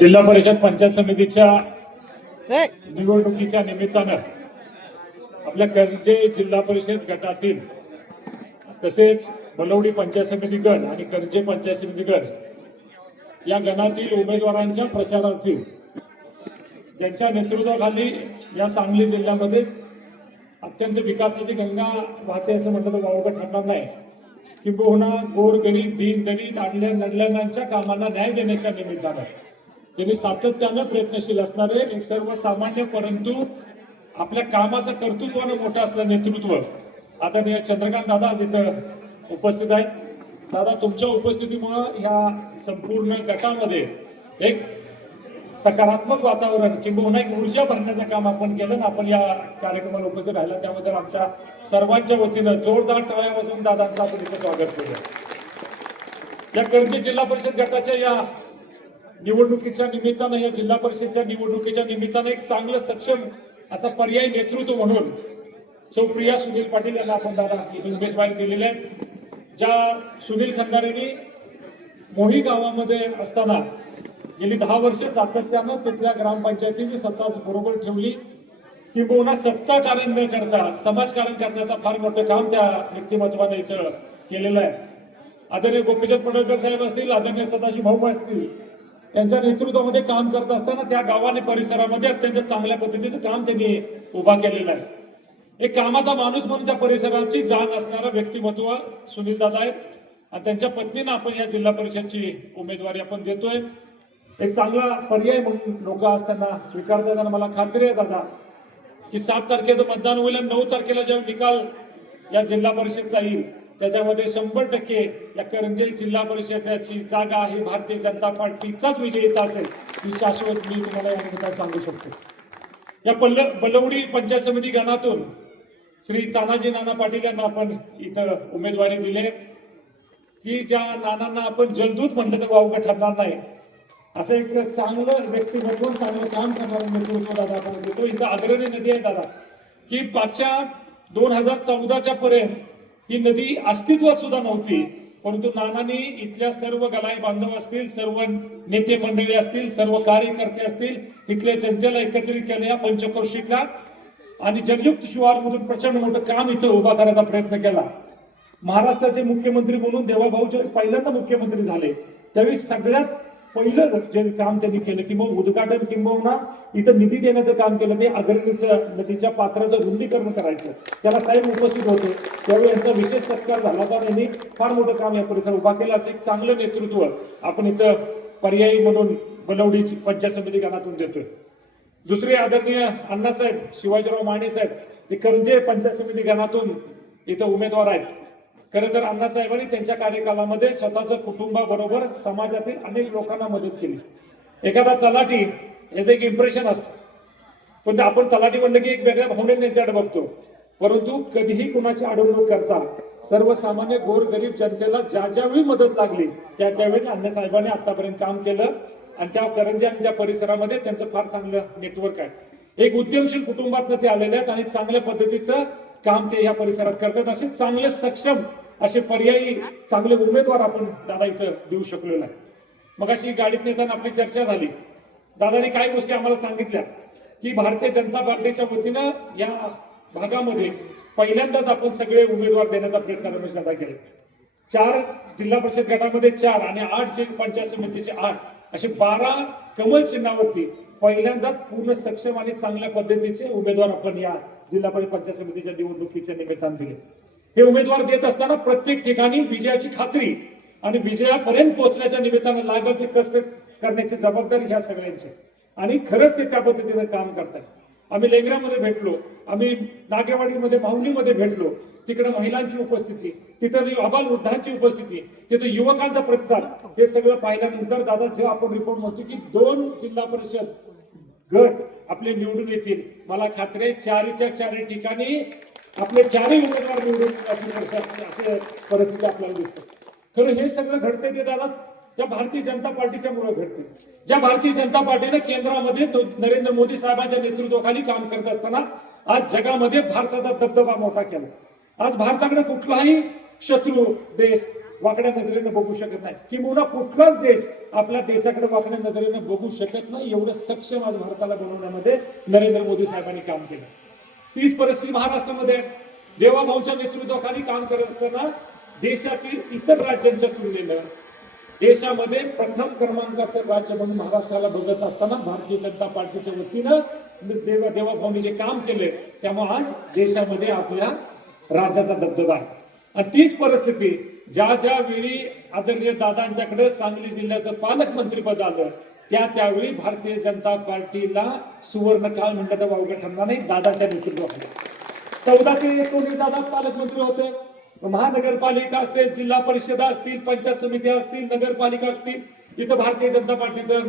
जिल्हा परिषद पंचायत समितीच्या निवडणुकीच्या निमित्तानं आपल्या कर्जे जिल्हा परिषद गटातील तसेच बलवडी पंचायत समिती गण आणि कर्जे पंचायत समिती गण या गणातील उमेदवारांच्या प्रचारार्थी ज्यांच्या नेतृत्वाखाली या सांगली जिल्ह्यामध्ये अत्यंत विकासाची गंगा वाहते असं म्हटलं तर वावगं ठरणार नाही, किंबहुना गोरगरीब दीनदलित अडल्या नडल्याच्या कामांना न्याय देण्याच्या निमित्तानं त्यांनी सातत्यानं प्रयत्नशील असणारे एक सर्वसामान्य परंतु आपल्या कामाचं कर्तृत्वानं मोठं असलं नेतृत्व आदरणीय चंद्रकांत दादा जिथं उपस्थित आहेत. दादा, तुमच्या उपस्थितीमुळं ह्या संपूर्ण गटामध्ये एक सकारात्मक वातावरण किंबहुना एक ऊर्जा भरण्याचं काम आपण केलं ना. आपण या कार्यक्रमाला उपस्थित राहिला त्याबद्दल आमच्या सर्वांच्या वतीनं जोरदार टाळ्या वाजवून दादांचं आपण इथे स्वागत केलं. या कर्जे जिल्हा परिषद गटाच्या या निवडणुकीच्या निमित्तानं या जिल्हा परिषदच्या निवडणुकीच्या निमित्तानं एक चांगलं सक्षम असा पर्यायी नेतृत्व म्हणून सुप्रिया सुनील पाटील यांना आपण दादा इथे उमेदवारी दिलेली आहे. ज्या सुनील खंदारेंनी मोही गावामध्ये असताना गेली 10 वर्षे सातत्यानं तिथल्या ग्रामपंचायतीची सत्ता बरोबर ठेवली, किंबहुना सत्ता कारण न करता समाजकारण करण्याचं फार मोठं काम त्या व्यक्तिमत्वाने इथं केलेलं आहे. आदरणीय गोपीचंद पडळकर साहेब असतील, आदरणीय सदाशिव भाऊ असतील, यांच्या नेतृत्वामध्ये काम करत असताना त्या गावाने परिसरामध्ये अत्यंत चांगल्या पद्धतीचं काम त्यांनी उभा केलेलं आहे. एक कामाचा माणूस म्हणून त्या परिसराची जाण असणारा व्यक्तिमत्व सुनील दादा आहेत आणि त्यांच्या पत्नीनं आपण या जिल्हा परिषदची उमेदवारी आपण देतोय. एक चांगला पर्याय म्हणून लोक आज त्यांना स्वीकारतात आणि मला खात्री आहे दादा की 7 तारखेचं मतदान होईल आणि 9 तारखेला जेव्हा निकाल या जिल्हा परिषदचा येईल त्याच्यामध्ये 100% या करंजे जिल्हा परिषदेची जागा ही भारतीय जनता पार्टीचाच विजयीता असेल ही शाश्वत मी तुम्हाला या निमित्तानं सांगू शकतो. या बलवडी पंचायत समिती गणातून श्री तानाजी नाना पाटील यांना आपण इथं उमेदवारी दिली की ज्या नानांना आपण जलदूत म्हटलं तर वावगं ठरणार नाही असं एक चांगलं व्यक्तिमत्व चांगलं काम करणारं नेतृत्व दादा आपण देतो. इथं अग्रणी नदी आहे दादा की मागच्या 2014च्या पर्यंत ही नदी अस्तित्वात सुद्धा नव्हती, परंतु नानांनी इथल्या सर्व गलाई बांधव असतील, सर्व नेते मंडळी असतील, सर्व कार्यकर्ते असतील, इथल्या जनतेला एकत्रित केलं या पंचक्रोशीतला आणि जलयुक्त शिवारमधून प्रचंड मोठं काम इथं उभा करायचा प्रयत्न केला. महाराष्ट्राचे मुख्यमंत्री म्हणून देवाभाऊ जे पहिल्यांदा मुख्यमंत्री झाले त्यावेळी सगळ्यात पहिलं जे काम त्यांनी केलं किंवा उद्घाटन किंबहुना इथं निधी देण्याचं काम केलं ते अग्रणीचं नदीच्या पात्राचं रुंदीकरण करायचं. त्याला साहेब उपस्थित होते त्यावेळी यांचा विशेष सत्कार झाला तर यांनी फार मोठं काम या परिसरात उभा केलं. असं एक चांगलं नेतृत्व आपण इथं पर्यायी म्हणून बलवडी पंचायत समिती गणातून देतोय. दुसरे आदरणीय अण्णासाहेब शिवाजीराव माने साहेब ते करंजे पंचायत समिती गणातून इथं उमेदवार आहेत. खरं तर अण्णासाहेबांनी त्यांच्या कार्यकालामध्ये स्वतःचं कुटुंबाबरोबर समाजातील अनेक लोकांना मदत केली. एखादा तलाठी याचं एक इम्प्रेशन असतं, पण आपण तलाठी म्हणलं की एक वेगळ्या भावनेने त्यांच्याकडे बघतो, परंतु कधीही कुणाची अडवणूक करता सर्वसामान्य गोरगरीब जनतेला ज्या ज्यावेळी मदत लागली त्यावेळी अण्णासाहेबांनी आतापर्यंत काम केलं आणि त्या करंजे आणि त्या परिसरामध्ये त्यांचं फार चांगलं नेटवर्क आहे. एक उद्यमशील कुटुंबातनं ते आलेले आहेत आणि चांगल्या पद्धतीचं काम ते या परिसरात करतात. असे चांगले सक्षम असे पर्यायी चांगले उमेदवार आपण दादा इथं देऊ शकलेलो आहे. मग अशी गाडीत नेताना आपली चर्चा झाली, दादाने काही गोष्टी आम्हाला सांगितल्या की भारतीय जनता पार्टीच्या वतीनं या भागामध्ये पहिल्यांदाच आपण सगळे उमेदवार देण्याचा प्रयत्न करण्याचा केला. 4 जिल्हा परिषद गटामध्ये 4 आणि 8 पंचायत समितीचे 8 असे 12 कमल चिन्हावरती पहिल्यांदाच पूर्ण सक्षम आणि चांगल्या पद्धतीचे उमेदवार आपण या जिल्हा परिषद पंचायत समितीच्या निवडणुकीच्या निमित्तानं दिले. हे उमेदवार देत असताना प्रत्येक ठिकाणी विजयाची खात्री आणि विजयापर्यंत पोहोचण्याच्या निमित्तानं लागेल ते कष्ट करण्याची जबाबदारी ह्या सगळ्यांची आणि खरंच ते त्या पद्धतीने काम करतात. आम्ही लेंगऱ्यामध्ये भेटलो, आम्ही नागेवाडीमध्ये माहुलीमध्ये भेटलो, तिकडे महिलांची उपस्थिती, तिथं अबाल वृद्धांची उपस्थिती, तिथं युवकांचा प्रतिसाद, हे सगळं पाहिल्यानंतर दादा जेव्हा आपण रिपोर्ट म्हणतो की 2 जिल्हा परिषद गट आपले निवडून येतील, मला खात्री आहे 4च्या 4 ठिकाणी आपले 4ही उमेदवार निवडून अशी परिस्थिती आपल्याला दिसते. खरं हे सगळं घडतंय ते दादा या भारतीय जनता पार्टीच्या मुळे घडते. ज्या भारतीय जनता पार्टीने केंद्रामध्ये नरेंद्र मोदी साहेबांच्या नेतृत्वाखाली काम करत असताना आज जगामध्ये भारताचा दबदबा मोठा केला. आज भारताकडे कुठलाही शत्रू देश वाकड्या नजरेनं बघू शकत नाही, किंवा कुठलाच देश आपल्या देशाकडे वाकड्या नजरेनं बघू शकत नाही, एवढं सक्षम आज भारताला बनवण्यामध्ये नरेंद्र मोदी साहेबांनी काम केलं. तीच परिस्थिती महाराष्ट्रामध्ये देवाभाऊच्या नेतृत्वाखाली काम करत असताना देशातील इतर राज्यांच्या तुलनेनं देशामध्ये प्रथम क्रमांकाचं राज्य म्हणून महाराष्ट्राला बघत असताना भारतीय जनता पार्टीच्या वतीनं देवाभाऊनी जे काम केले त्यामुळे आज देशामध्ये आपल्या राज्याचा दबदबा आहे. आणि तीच परिस्थिती ज्या ज्या वेळी आदरणीय दादांच्याकडे सांगली जिल्ह्याचं पालकमंत्रीपद आलं त्यावेळी भारतीय जनता पार्टीला सुवर्णकाळ म्हणलं तर वावगं ठरणार नाही. दादाच्या नेतृत्वाखाली 14 ते 19 दादा पालकमंत्री होते. महानगरपालिका असेल, जिल्हा परिषदा असतील, पंचायत समित्या असतील, नगरपालिका असतील, तिथं भारतीय जनता पार्टीचं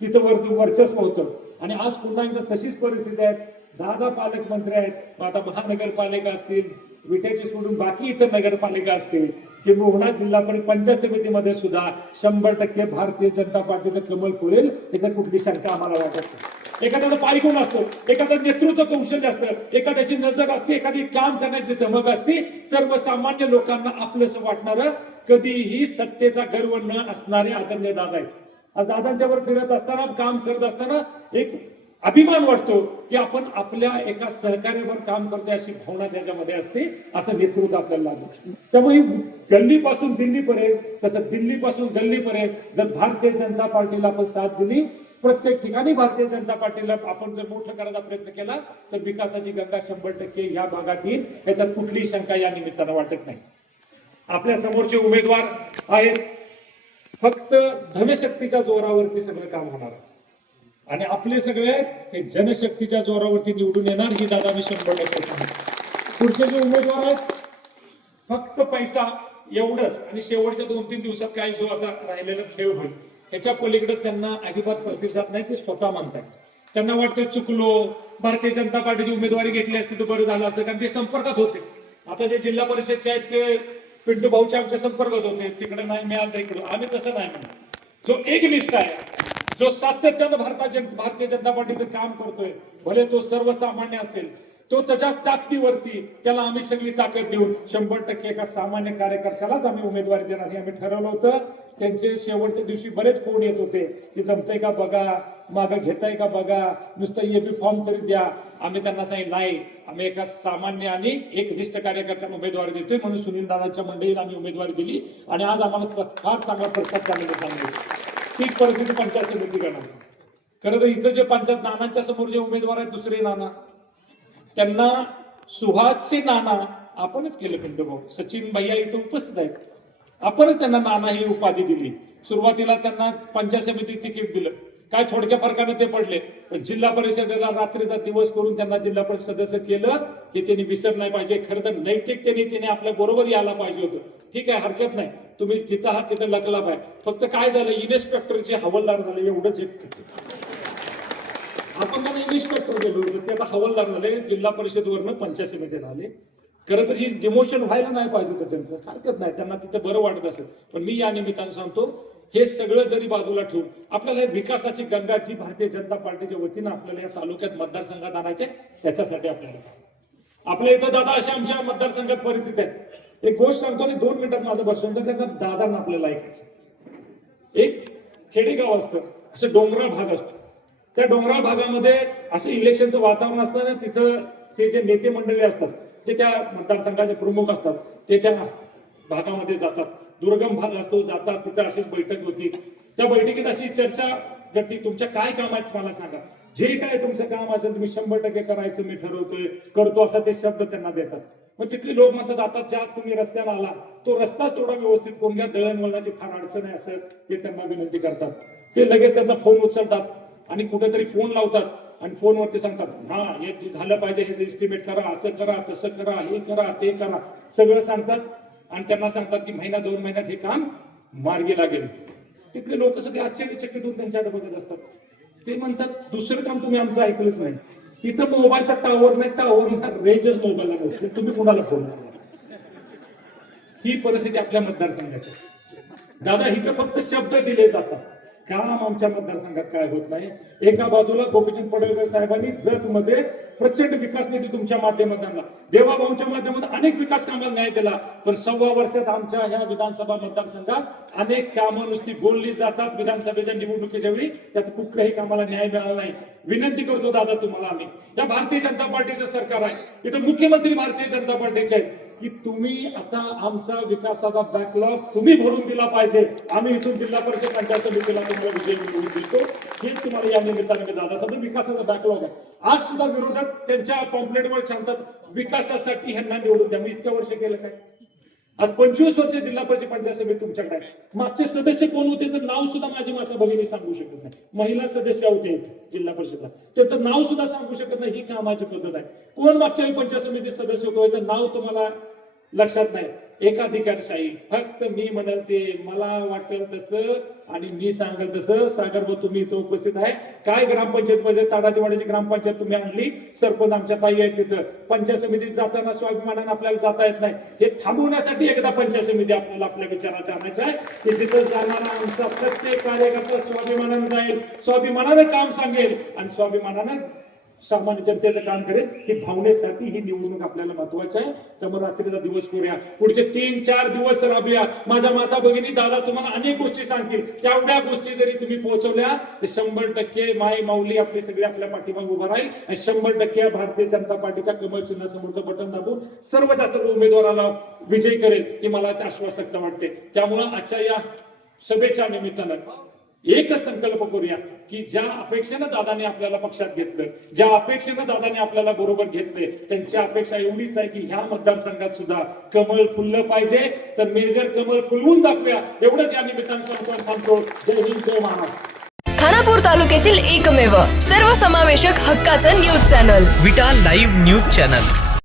तिथं वर्चस्व होतं. आणि आज पुन्हा एकदा तशीच परिस्थिती आहे. दादा पालकमंत्री आहेत, आता महानगरपालिका असतील, विट्याची सोडून बाकी इतर नगरपालिका असतील किंवा जिल्हा पंचायत समितीमध्ये सुद्धा 100% भारतीय जनता पार्टीचं कमल फुलेल याच्यात कुठली शंका आम्हाला वाटत नाही. एखाद्याचं पायगुण असतो, एखादं नेतृत्व कौशल्य असतं, एखाद्याची नजर असते, एखादी काम करण्याची धमक असते. सर्वसामान्य लोकांना आपलंसं वाटणारं, कधीही सत्तेचा गर्व न असणारे आदरणीय दादा आहेत. आज दादांच्यावर फिरत असताना, काम करत असताना एक अभिमान वाटतो की आपण आपल्या एका सहकार्यावर काम करतोय अशी भावना त्याच्यामध्ये असते. असं नेतृत्व आपल्याला लागतं. त्यामुळे गल्लीपासून दिल्लीपर्यंत, तसं दिल्लीपासून गल्लीपर्यंत जर भारतीय जनता पार्टीला आपण साथ दिली, प्रत्येक ठिकाणी भारतीय जनता पार्टीला आपण जर मोठं करायचा प्रयत्न केला तर विकासाची गंगा 100% या भागात येईल, याच्यात कुठलीही शंका या निमित्तानं वाटत नाही. आपल्या समोरचे उमेदवार आहेत, फक्त धनशक्तीच्या जोरावरती सगळं काम होणार आणि आपले सगळे हे जनशक्तीच्या जोरावरती निवडून येणार, ही दादा मी 100% सांगतो. पुढचे जे उमेदवार आहेत फक्त पैसा एवढंच आणि शेवटच्या 2-3 दिवसात काय जो आता राहिलेला खेळ होईल याच्या पलीकडे त्यांना अजिबात प्रतिसाद नाही. ते स्वतः म्हणतात, त्यांना वाटतं चुकलो, भारतीय जनता पार्टीची उमेदवारी घेतली असती तर बरं झालं असतं, कारण ते संपर्कात होते. आता जे जिल्हा परिषदचे आहेत ते पिंटू भाऊच्या आमच्या संपर्कात होते, तिकडे नाही मिळालं इकडं. आम्ही तसं नाही म्हणतो. जो एक लिस्ट आहे, जो सातत्यानं भारतीय जनता पार्टीचं काम करतोय, भले तो सर्वसामान्य असेल, तो त्याच्या ताकदीवरती त्याला आम्ही सगळी ताकद देऊन 100% एका सामान्य कार्यकर्त्यालाच आम्ही उमेदवारी देणार हे आम्ही ठरवलं होतं. त्यांचे शेवटच्या दिवशी बरेच फोन येत होते की जमतंय का बघा, मागं घेताय का बघा, नुसतं एपी फॉर्म तरी द्या. आम्ही त्यांना सांगितलं नाही, आम्ही एका सामान्य आणि एक निष्ठ कार्यकर्त्यांना उमेदवारी देतोय. म्हणून सुनील दादांच्या मंडळीला आम्ही उमेदवारी दिली आणि आज आम्हाला फार चांगला प्रतिसाद त्यामध्ये. तीच परिस्थिती पंचायत समिती करणार. खरं तर इथं जे पंचायत नानांच्या समोर जे उमेदवार आहेत दुसरे नाना, त्यांना सुहासचे नाना आपणच केलं. पिंटू भाऊ, सचिन भैया इथं उपस्थित आहेत, आपणच त्यांना नाना ही उपाधी दिली. सुरुवातीला त्यांना पंचायत समिती तिकीट दिलं, काय थोडक्या फरकाने ते पडले, पण जिल्हा परिषदेला रात्रीचा दिवस करून त्यांना जिल्हा परिषद सदस्य केलं हे त्यांनी विसर नाही पाहिजे. खरं तर नैतिकतेने त्याने आपल्या बरोबर यायला पाहिजे होतं. ठीक आहे, हरकत नाही, तुम्ही जिथं आहात तिथं लकला पाहिजे. फक्त काय झालं, इन्स्पेक्टरचे हवालदार झाले, एवढंच एक. आपण त्यांना इन्स्पेक्टर गेलो होतो, ते आता हवालदार झाले, जिल्हा परिषदवरनं पंचायत समितीला आले. खरं तर ही डिमोशन व्हायला नाही पाहिजे होतं त्यांचं, हरकत नाही, त्यांना तिथं बरं वाटत असेल. पण मी या निमित्तानं सांगतो, हे सगळं जरी बाजूला ठेवून आपल्याला विकासाची गंगा जी भारतीय जनता पार्टीच्या वतीनं आपल्याला या तालुक्यात मतदारसंघात आणायचे, त्याच्यासाठी आपल्या इथं दादा अशा आमच्या मतदारसंघात परिस्थिती आहे. एक गोष्ट सांगतो आणि 2 मिनिटात माझं भाषण होतं. त्यांना दादांना आपल्याला ऐकायचं. एक खेडेगाव असतं, असं डोंगराळ भाग असतो, त्या डोंगराळ भागामध्ये असं इलेक्शनचं वातावरण असतं ना, तिथं ते जे नेते मंडळी असतात ते त्या मतदारसंघाचे प्रमुख असतात, ते त्या भागामध्ये जातात. दुर्गम भाग असतो, जातात, तिथं अशीच बैठक होती. त्या बैठकीत अशी चर्चा करते, तुमच्या काय काम आहेत मला सांगा, जे काय तुमचं काम असेल तुम्ही 100% करायचं मी ठरवतोय, करतो, असा ते शब्द त्यांना देतात. मग तिथले लोक म्हणतात, आता ज्या तुम्ही रस्त्याला आला तो रस्ताच थोडा व्यवस्थित करून घ्या, दळणवळणाची फार अडचण आहे असं ते त्यांना विनंती करतात. ते लगेच त्यांचा फोन उचलतात आणि कुठेतरी फोन लावतात आणि फोनवरती सांगतात, हा हे झालं पाहिजे, हे एस्टिमेट करा, असं करा, तसं करा, हे करा, ते करा, सगळं सांगतात. आणि त्यांना सांगतात की 1-2 महिन्यात हे काम मार्गी लागेल. तिथले लोक सगळे आश्चर्यचकित होऊन त्यांच्याकडे बघत असतात. ते म्हणतात, दुसरं काम तुम्ही आमचं ऐकलंच नाही, इथं मोबाईलच्या टावर नाही, टावरला रेंजच मोबाईलला नसते, तुम्ही कोणाला फोन लावला. ही परिस्थिती आपल्या मतदारसंघाची. दादा इथं फक्त शब्द दिले जातात, काम आमच्या मतदारसंघात काय होत नाही. एका बाजूला गोपीचंद पडळकर साहेबांनी जतमध्ये प्रचंड विकास निधी तुमच्या माध्यमातून, देवाभाऊंच्या माध्यमातून अनेक विकास कामाला न्याय दिला. पण 6 वर्षात आमच्या ह्या विधानसभा मतदारसंघात अनेक कामं नुसती बोलली जातात. विधानसभेच्या निवडणुकीच्या वेळी त्यात कुठल्याही कामाला न्याय मिळाला नाही. विनंती करतो दादा तुम्हाला, आम्ही या भारतीय जनता पार्टीचं सरकार आहे, इथं मुख्यमंत्री भारतीय जनता पार्टीचे आहेत, की तुम्ही आता आमचा विकासाचा बॅकलॉग तुम्ही भरून दिला पाहिजे. आम्ही इथून जिल्हा परिषद पंचायत समितीला तुम्हाला विजय मिळवून देतो. हे तुम्हाला या निमित्ताने मी दादा सांगतो, विकासाचा बॅकलॉग आहे. आज सुद्धा विरोधक त्यांच्या पॉम्पलेटवर सांगतात विकासासाठी ह्यांना निवडून द्या. मी इतक्या वर्ष केलं काय? आज 25 वर्ष जिल्हा परिषद पंचायत समिती तुमच्याकडे आहे. मागचे सदस्य कोण होते तर नाव सुद्धा माझी माता भगिनी सांगू शकत नाही. महिला सदस्य होते जिल्हा परिषदला, त्यांचं नाव सुद्धा सांगू शकत नाही. ही कामाची पद्धत आहे. कोण मागच्या पंचायत समिती सदस्य होतो याचं नाव तुम्हाला लक्षात नाही. एकाधिकारशाही, फक्त मी म्हणेल ते, मला वाटेल तसं आणि मी सांगेल तसं. सागरभाऊ तुम्ही इथं उपस्थित आहे. काय ग्रामपंचायत मध्ये ताडाचीवाडीची ग्रामपंचायत तुम्ही आणली, सरपंच आमच्या ताई आहेत तिथं. पंचायत समितीत जाताना स्वाभिमानानं आपल्याला जाता येत नाही. हे थांबवण्यासाठी एकदा पंचायत समिती आपल्याला आपल्या विचाराच्या आणायचं आहे, की जिथं जाणारा आमचा प्रत्येक कार्यकर्ता स्वाभिमानानं जाईल, स्वाभिमानानं काम सांगेल आणि स्वाभिमानानं सामान्य जनतेचं काम करेल. ही भावनेसाठी ही निवडणूक आपल्याला महत्वाची आहे. त्यामुळे रात्रीचा दिवस करूया, पुढचे 3-4 दिवस राबूया. माझ्या माता भगिनी दादा तुम्हाला अनेक गोष्टी सांगतील. तेवढ्या गोष्टी जरी तुम्ही पोहोचवल्या तर 100% माई माऊली आपली सगळी आपल्या पाठीमागे उभा राहील आणि 100% भारतीय जनता पार्टीच्या कमळ चिन्हासमोरचं बटन दाबून सर्वच्या सर्व उमेदवाराला विजयी करेल ही मला आश्वासकता वाटते. त्यामुळं आजच्या या सभेच्या निमित्तानं एकच संकल्प करूया, की ज्या अपेक्षेनं दादाने आपल्याला पक्षात घेतलं, ज्या अपेक्षेनं दादाने आपल्याला बरोबर घेतले, त्यांची अपेक्षा एवढीच आहे की ह्या मतदारसंघात सुद्धा कमळ फुललं पाहिजे. तर मेजर कमळ फुलवून दाखवूया, एवढंच या निमित्तानं सांगतो. थांबतो. जय हिंद, जय महाराष्ट्र. खानापूर तालुक्यातील एकमेव सर्वसमावेशक हक्काचं न्यूज चॅनल विटा लाईव्ह न्यूज चॅनल.